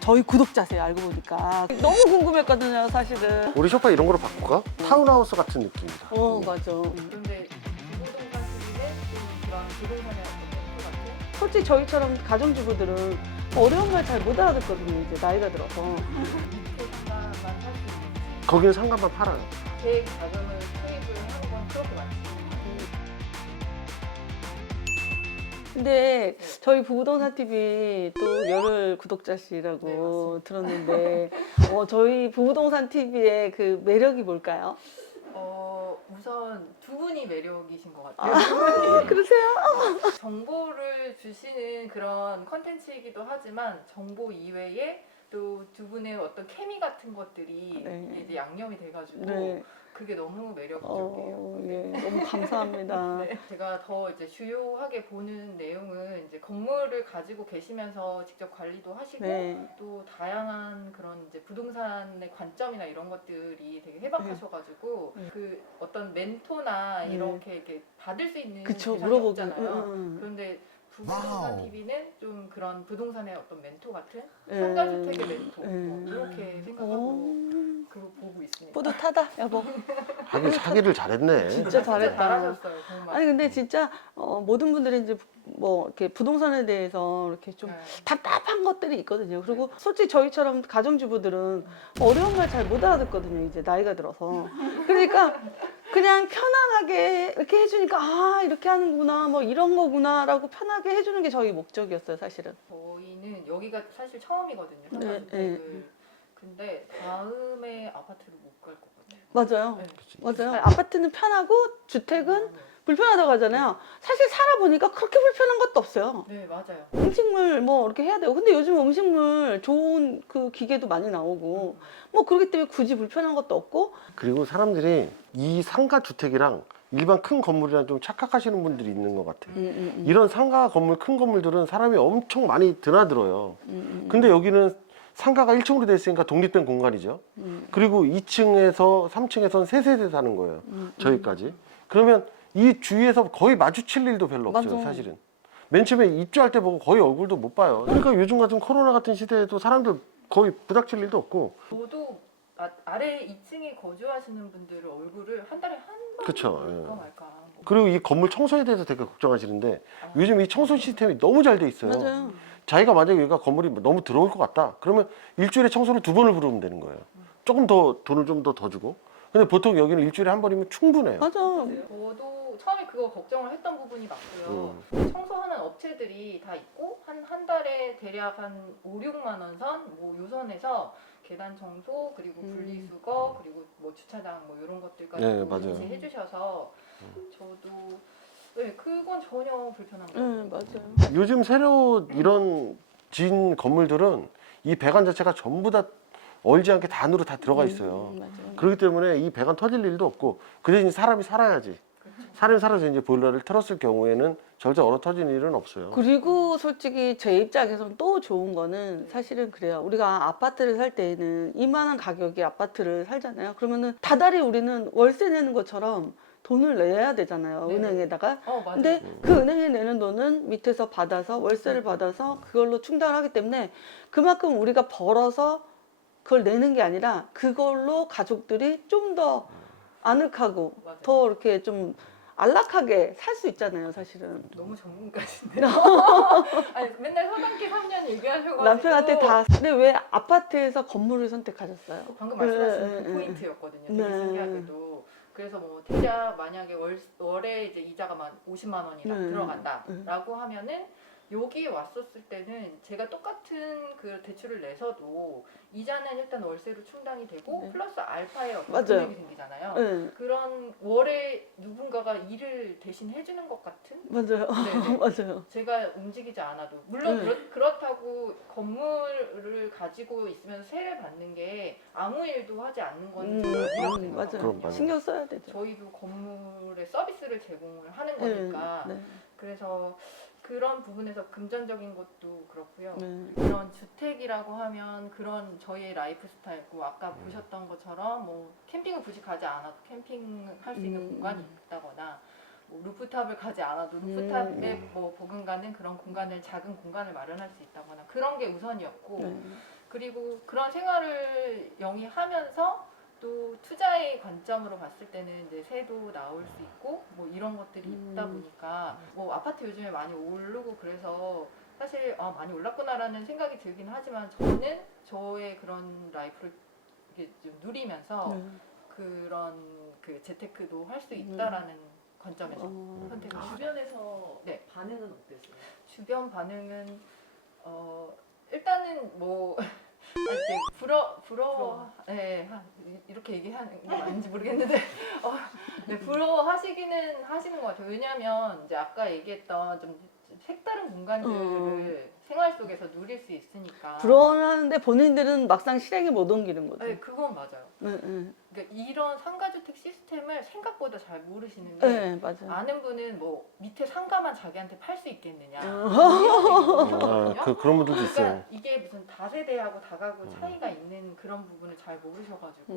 저희 구독자세요. 알고 보니까 너무 궁금했거든요, 사실은. 우리 쇼파 이런 거로 바꿀까? 타운하우스 같은 느낌이다. 맞아. 그런데 부동산 TV는 그런 부동산의 어떤 멘트 같은? 솔직히 저희처럼 가정주부들은 어려운 말 잘 못 알아듣거든요. 이제 나이가 들어서. 밑에 상가만 살 수 있는 거기는 상가만 팔아요. 계획 자금을 투입을 하는 건 그렇게 많지. 근데 저희 부부동산 TV 또 열혈 구독자시라고 들었는데 저희 부부동산 TV의 그 매력이 뭘까요? 우선 두 분이 매력이신 것 같아요. 그러세요? 정보를 주시는 그런 컨텐츠이기도 하지만 정보 이외에 또 두 분의 어떤 케미 같은 것들이 네. 이제 양념이 돼가지고 네. 그게 너무 매력적이에요. 예, 너무 감사합니다. 네. 제가 더 이제 주요하게 보는 내용은 이제 건물을 가지고 계시면서 직접 관리도 하시고 네. 또 다양한 그런 이제 부동산의 관점이나 이런 것들이 되게 해박하셔가지고 그 어떤 멘토나 네. 이렇게 받을 수 있는 그쵸, 대상이 물어보긴. 없잖아요. 그런데 부부동산 TV는 좀 그런 부동산의 어떤 멘토 같은 네. 상가주택의 멘토 네. 뭐 이렇게 생각하고 그거 보고 있습니다. 뿌듯하다, 여보. 하기를 잘했네. 진짜 잘했다. 잘하셨어요, 정말. 아니 근데 진짜 모든 분들이 이제 뭐 이렇게 부동산에 대해서 이렇게 좀 네. 답답한 것들이 있거든요. 그리고 솔직히 저희처럼 가정주부들은 어려운 말 잘 못 알아듣거든요. 이제 나이가 들어서. 그러니까 그냥 편안하게 이렇게 해주니까 아 이렇게 하는구나 뭐 이런 거구나라고 편하게 해주는 게 저희 목적이었어요, 사실은. 저희는 여기가 사실 처음이거든요. 네, 상가주택을. 근데 다음에 아파트를 못 갈 것 같아요. 맞아요. 네. 맞아요. 아파트는 편하고 주택은 불편하다고 하잖아요. 사실 살아보니까 그렇게 불편한 것도 없어요. 네, 맞아요. 음식물 뭐 이렇게 해야 되고 근데 요즘 음식물 좋은 그 기계도 많이 나오고 뭐 그렇기 때문에 굳이 불편한 것도 없고 그리고 사람들이 이 상가 주택이랑 일반 큰 건물이랑 좀 착각하시는 분들이 있는 것 같아요. 이런 상가 건물, 큰 건물들은 사람이 엄청 많이 드나들어요. 근데 여기는 상가가 1층으로 돼 있으니까 독립된 공간이죠. 그리고 2층에서 3층에서는 세 세대 사는 거예요. 저희까지. 그러면 이 주위에서 거의 마주칠 일도 별로 없어요, 맞아. 사실은. 맨 처음에 입주할 때 보고 거의 얼굴도 못 봐요. 그러니까 요즘 같은 코로나 같은 시대에도 사람들 거의 부닥칠 일도 없고. 저도 아래 2층에 거주하시는 분들의 얼굴을 한 달에 한 번 그쵸, 볼까 예. 말까. 그리고 이 건물 청소에 대해서 되게 걱정하시는데 요즘 이 청소 시스템이 너무 잘 돼 있어요. 맞아요. 자기가 만약에 여기가 건물이 너무 들어올 것 같다. 그러면 일주일에 청소를 2번을 부르면 되는 거예요. 조금 더 돈을 좀 더 주고. 근데 보통 여기는 일주일에 한 번이면 충분해요. 맞아. 저도 처음에 그거 걱정을 했던 부분이 맞고요. 청소하는 업체들이 다 있고 한 달에 대략 한 5, 6만 원 선, 뭐 요선에서 계단 청소 그리고 분리수거 그리고 뭐 주차장 뭐 이런 것들까지 네, 맞아요. 같이 해주셔서 저도 네 그건 전혀 불편한 거 응, 없어요. 맞아요. 요즘 새로 이런 진 건물들은 이 배관 자체가 전부 다 얼지 않게 다 안으로 다 들어가 있어요. 맞아요. 그렇기 때문에 이 배관 터질 일도 없고 그 대신 사람이 살아야지. 사람이 살아서 이제 보일러를 틀었을 경우에는 절대 얼어 터지는 일은 없어요. 그리고 솔직히 제 입장에서는 또 좋은 거는 사실은 그래요. 우리가 아파트를 살 때에는 이만한 가격의 아파트를 살잖아요. 그러면은 다달이 우리는 월세 내는 것처럼 돈을 내야 되잖아요. 네. 은행에다가. 맞아요. 근데 그 은행에 내는 돈은 밑에서 받아서 월세를 받아서 그걸로 충당을 하기 때문에 그만큼 우리가 벌어서 그걸 내는 게 아니라 그걸로 가족들이 좀 더 아늑하고 맞아요. 더 이렇게 좀 안락하게 살 수 있잖아요, 사실은. 너무 전문가신데. 아니 맨날 서당계 3년 얘기하셔가지고 남편한테 다. 근데 왜 아파트에서 건물을 선택하셨어요? 방금 말씀하신 그 네, 포인트였거든요. 되게 네. 신기하게도. 그래서 뭐 대략 만약에 월에 이제 이자가 50만 원이나 네. 들어간다라고 하면은 여기에 왔었을 때는 제가 똑같은 그 대출을 내서도 이자는 일단 월세로 충당이 되고 네. 플러스 알파의 어떤 맞아요. 금액이 생기잖아요. 네, 그런 월에 누군가가 일을 대신 해주는 것 같은 맞아요. 네네. 맞아요. 제가 움직이지 않아도 물론 그렇다고 건물을 가지고 있으면 세를 받는 게 아무 일도 하지 않는 건 저는 아니라고 맞아요. 그럼 생각하거든요. 맞아요. 신경 써야 되죠. 저희도 건물에 서비스를 제공을 하는 네, 거니까 네, 그래서 그런 부분에서 금전적인 것도 그렇고요. 네. 그런 주택이라고 하면 그런 저희의 라이프 스타일, 뭐 아까 보셨던 것처럼 뭐 캠핑을 굳이 가지 않아도 캠핑할 수 있는 공간이 있다거나 뭐 루프탑을 가지 않아도 루프탑에 뭐 버금가는 그런 공간을 작은 공간을 마련할 수 있다거나 그런 게 우선이었고 네. 그리고 그런 생활을 영위하면서 또 투자의 관점으로 봤을 때는 이제 세도 나올 수 있고 뭐 이런 것들이 있다 보니까 뭐 아파트 요즘에 많이 오르고 그래서 사실 많이 올랐구나라는 생각이 들긴 하지만 저는 저의 그런 라이프를 이렇게 좀 누리면서 그런 그 재테크도 할 수 있다라는 관점에서 선택을 했어요. 주변에서 네. 반응은 어땠어요? 주변 반응은 일단은 뭐 이렇게 부러워 네, 이렇게 얘기하는 게 맞는지 모르겠는데 네, 부러워하시기는 하시는 것 같아요. 왜냐하면 이제 아까 얘기했던 좀 색다른 공간들을 생활 속에서 누릴 수 있으니까. 부러워하는데 본인들은 막상 실행에 못 옮기는 거죠. 네, 그건 맞아요. 네. 그러니까 이런 상가주택 시스템을 생각보다 잘 모르시는 게 네, 맞아요. 아는 분은 뭐 밑에 상가만 자기한테 팔 수 있겠느냐 그런 분들도 있어요. 그러니까 이게 무슨 다세대하고 다가구 차이가 있는 그런 부분을 잘 모르셔가지고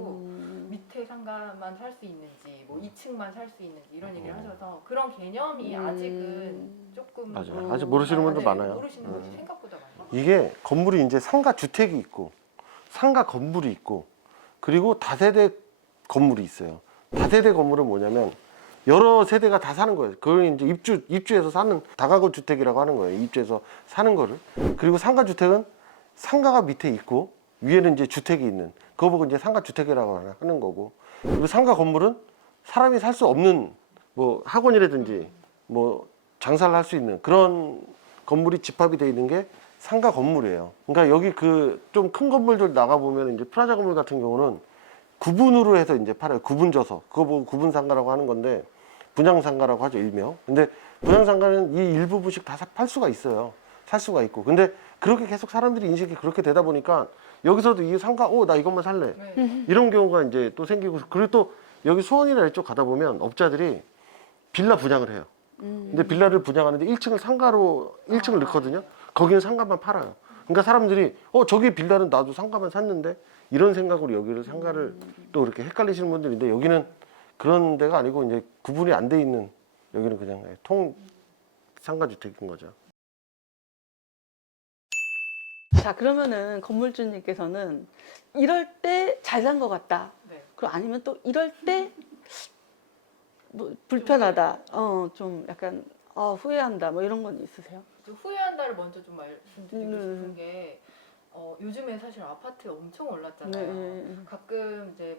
밑에 상가만 살 수 있는지 뭐 2층만 살 수 있는지 이런 얘기를 하셔서 그런 개념이 아직은 조금 맞아요. 아직 모르시는 분들 많아요. 모르시는 분이 생각보다 많아요. 이게 건물이 이제 상가 주택이 있고 상가 건물이 있고 그리고 다세대 건물이 있어요. 다세대 건물은 뭐냐면 여러 세대가 다 사는 거예요. 그걸 이제 입주해서 사는 다가구 주택이라고 하는 거예요. 입주해서 사는 거를. 그리고 상가 주택은 상가가 밑에 있고 위에는 이제 주택이 있는 그거 보고 이제 상가 주택이라고 하는 거고. 그리고 상가 건물은 사람이 살 수 없는 뭐 학원이라든지 뭐 장사를 할 수 있는 그런 건물이 집합이 되어 있는 게 상가 건물이에요. 그러니까 여기 그 좀 큰 건물들 나가 보면 이제 프라자 건물 같은 경우는 구분으로 해서 이제 팔아요. 구분져서 그거 보고 구분 상가라고 하는 건데 분양 상가라고 하죠, 일명. 근데 분양 상가는 이 일부분씩 다 팔 수가 있어요. 살 수가 있고. 근데 그렇게 계속 사람들이 인식이 그렇게 되다 보니까 여기서도 이 상가, 나 이것만 살래. 네. 이런 경우가 이제 또 생기고 그리고 또 여기 수원이나 이쪽 가다 보면 업자들이 빌라 분양을 해요. 근데 빌라를 분양하는데 1층을 상가로 1층을 넣거든요. 거기는 상가만 팔아요. 그러니까 사람들이 저기 빌라는 나도 상가만 샀는데 이런 생각으로 여기를 상가를 또 이렇게 헷갈리시는 분들인데 여기는 그런 데가 아니고 이제 구분이 안 돼 있는 여기는 그냥 통 상가 주택인 거죠. 자, 그러면은 건물주님께서는 이럴 때 잘 산 것 같다. 네. 그리고 아니면 또 이럴 때 뭐 불편하다. 좀 약간 후회한다. 뭐 이런 건 있으세요? 좀 후회한다를 먼저 좀 말씀드리고 네. 싶은 게 요즘에 사실 아파트 엄청 올랐잖아요. 네. 가끔 이제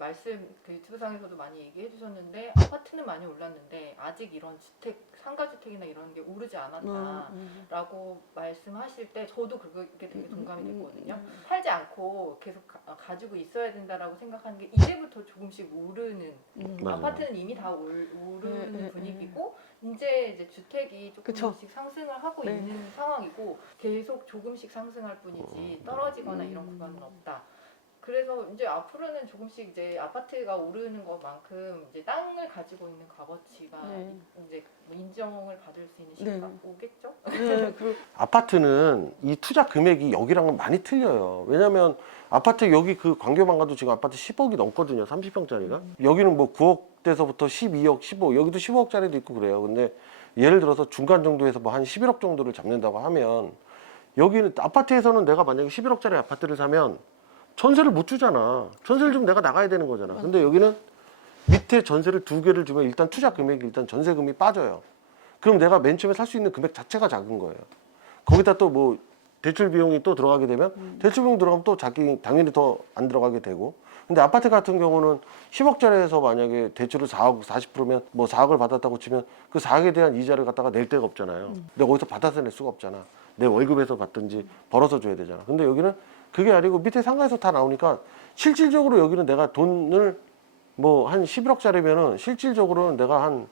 그 유튜브상에서도 많이 얘기해 주셨는데 아파트는 많이 올랐는데 아직 이런 상가주택이나 이런 게 오르지 않았다라고 말씀하실 때 저도 그게 되게 동감이 됐거든요. 팔지 않고 계속 가지고 있어야 된다라고 생각하는 게 이제부터 조금씩 오르는 맞아요. 아파트는 이미 다 오르는 네. 분위기고 이제 주택이 그쵸. 조금씩 상승을 하고 네. 있는 상황이고 계속 조금씩 상승할 뿐이지 떨어지거나 이런 구간은 없다. 그래서 이제 앞으로는 조금씩 이제 아파트가 오르는 것만큼 이제 땅을 가지고 있는 값어치가 네. 이제 인정을 받을 수 있는 시기가 네. 오겠죠. 네. 아파트는 이 투자 금액이 여기랑은 많이 틀려요. 왜냐면 아파트 여기 그 광교만 가도 지금 아파트 10억이 넘거든요. 30평짜리가. 여기는 뭐 9억대서부터 12억, 15억, 여기도 15억짜리도 있고 그래요. 근데 예를 들어서 중간 정도에서 뭐 한 11억 정도를 잡는다고 하면 여기는 아파트에서는 내가 만약에 11억짜리 아파트를 사면 전세를 못 주잖아. 전세를 주면 내가 나가야 되는 거잖아. 근데 여기는 밑에 전세를 2개를 주면 일단 투자 금액이 일단 전세금이 빠져요. 그럼 내가 맨 처음에 살 수 있는 금액 자체가 작은 거예요. 거기다 또 뭐 대출 비용이 또 들어가게 되면 대출 비용 들어가면 또 당연히 더 안 들어가게 되고. 근데 아파트 같은 경우는 10억짜리에서 만약에 대출을 4억 40%면 뭐 4억을 받았다고 치면 그 4억에 대한 이자를 갖다가 낼 데가 없잖아요. 내가 어디서 받아서 낼 수가 없잖아. 내 월급에서 받든지 벌어서 줘야 되잖아. 근데 여기는 그게 아니고 밑에 상가에서 다 나오니까 실질적으로 여기는 내가 돈을 뭐 한 11억짜리면은 실질적으로는 내가 한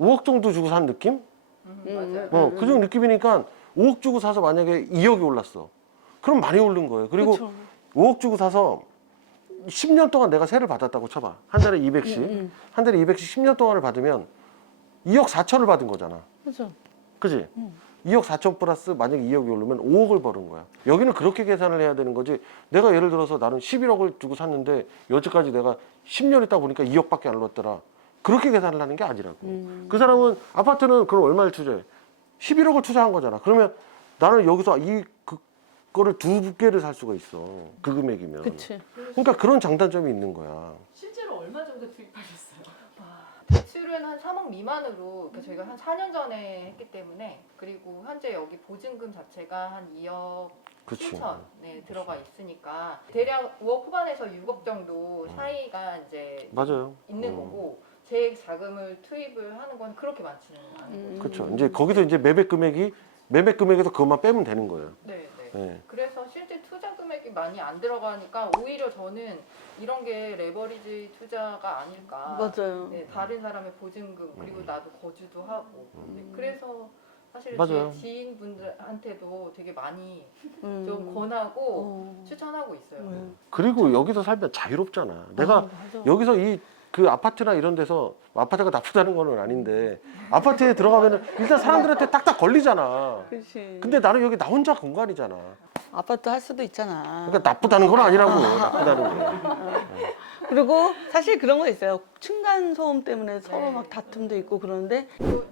5억 정도 주고 산 느낌? 맞아요. 그정 느낌이니까 5억 주고 사서 만약에 2억이 올랐어. 그럼 많이 오른 거예요. 그리고 그쵸. 5억 주고 사서 10년 동안 내가 세를 받았다고 쳐봐. 한 달에 200씩. 한 달에 200씩 10년 동안을 받으면 2억 4천을 받은 거잖아. 그렇죠. 그지? 2억 4천 플러스 만약에 2억이 오르면 5억을 버는 거야. 여기는 그렇게 계산을 해야 되는 거지. 내가 예를 들어서 나는 11억을 주고 샀는데 여태까지 내가 10년 있다 보니까 2억밖에 안 올랐더라. 그렇게 계산을 하는 게 아니라고. 그 사람은 아파트는 그럼 얼마를 투자해? 11억을 투자한 거잖아. 그러면 나는 여기서 거를 2개를 살 수가 있어. 그 금액이면. 그치. 그러니까 그런 장단점이 있는 거야. 실제로 얼마 정도 투입하셨어요? 대출은 한 3억 미만으로 그러니까 저희가 한 4년 전에 했기 때문에 그리고 현재 여기 보증금 자체가 한 2억 그치. 7천에 들어가 있으니까 대략 5억 후반에서 6억 정도 사이가 이제 맞아요. 있는 거고 제 자금을 투입을 하는 건 그렇게 많지는 않은 거죠. 그렇죠. 이제 거기서 이제 매매 금액에서 그것만 빼면 되는 거예요. 네, 네. 네. 그래서 실제 투자 금액이 많이 안 들어가니까 오히려 저는 이런 게 레버리지 투자가 아닐까. 맞아요. 네, 다른 사람의 보증금 그리고 나도 거주도 하고. 네, 그래서 사실 맞아요. 제 지인분들한테도 되게 많이 음. 좀 권하고 어. 추천하고 있어요. 네. 그리고 여기서 살면 자유롭잖아. 내가 아, 맞아. 여기서 그 아파트나 이런 데서 아파트가 나쁘다는 거는 아닌데 아파트에 들어가면은 일단 사람들한테 딱딱 걸리잖아. 그치. 근데 나는 여기 나 혼자 공간이잖아. 아파트 할 수도 있잖아. 그러니까 나쁘다는 건 아니라고. 나쁘다는 게. 그리고 사실 그런 거 있어요. 층간 소음 때문에 서로 네. 막 다툼도 있고 그러는데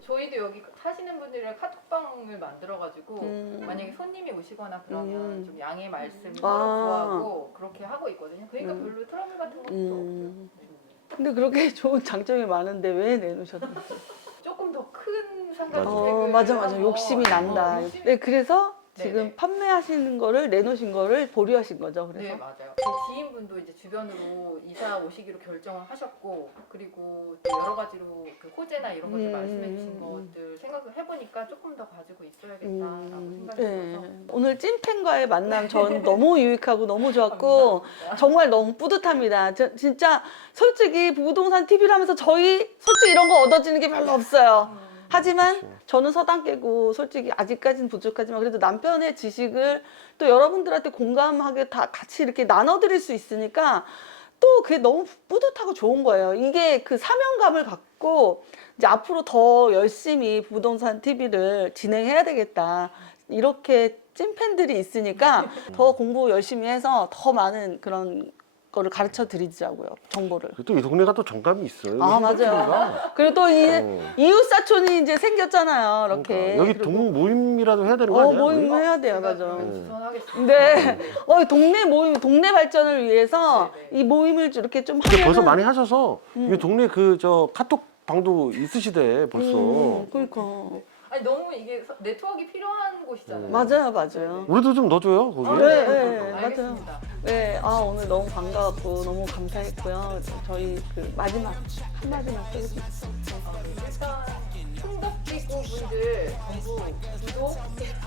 저희도 여기 사시는 분들이랑 카톡방을 만들어가지고 만약에 손님이 오시거나 그러면 좀 양해 말씀 서로 아. 구하고 그렇게 하고 있거든요. 그러니까 별로 트러블 같은 것도 없고 근데 그렇게 좋은 장점이 많은데 왜 내놓으셨나요? 조금 더 큰 상가 맞아. 주택을 맞아. 한번 욕심이 난다. 욕심이- 네, 그래서 지금 네네. 판매하시는 거를 내놓으신 거를 보류하신 거죠. 그래서 네 맞아요. 제 지인분도 이제 주변으로 이사 오시기로 결정을 하셨고 그리고 또 여러 가지로 그 호재나 이런 것들 말씀해주신 것들 생각을 해보니까 조금 더 가지고 있어야겠다라고 생각이 네. 들어서 오늘 찐팬과의 만남 전 너무 유익하고 너무 좋았고 정말 너무 뿌듯합니다. 진짜 솔직히 부부동산 TV를 하면서 저희 솔직히 이런 거 얻어지는 게 별로 없어요. 하지만 저는 서당 깨고 솔직히 아직까지는 부족하지만 그래도 남편의 지식을 또 여러분들한테 공감하게 다 같이 이렇게 나눠드릴 수 있으니까 또 그게 너무 뿌듯하고 좋은 거예요. 이게 그 사명감을 갖고 이제 앞으로 더 열심히 부동산 TV를 진행해야 되겠다. 이렇게 찐팬들이 있으니까 더 공부 열심히 해서 더 많은 그런 거를 가르쳐 드리자고요. 정보를. 또 이 동네가 또 정감이 있어요. 아, 맞아요. 그리고 또 이웃 사촌이 이제 생겼잖아요. 이렇게. 그러니까 여기 그리고 동 모임이라도 해야 되는 거 아니야? 모임 우리? 해야 돼요. 제가 맞아. 그러면 주선하겠습니다. 네. 동네 모임, 동네 발전을 위해서 네, 네. 이 모임을 이렇게 좀 근데 하면은 벌써 많이 하셔서 이 동네 그 카톡 방도 있으시대 벌써. 그러니까. 아니 너무 이게 네트워크가 필요한 곳이잖아요. 맞아요. 우리도 좀 넣어줘요 거기. 네, 네, 맞아요. 알겠습니다. 네, 오늘 너무 반가웠고 너무 감사했고요. 저희 그 마지막 한마디만 써주세요. 일단 충북지구 분들 전부 구독,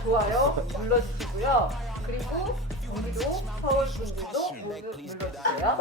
좋아요 눌러주시고요. 그리고 경기도 서울 분들도 모두 눌러주세요.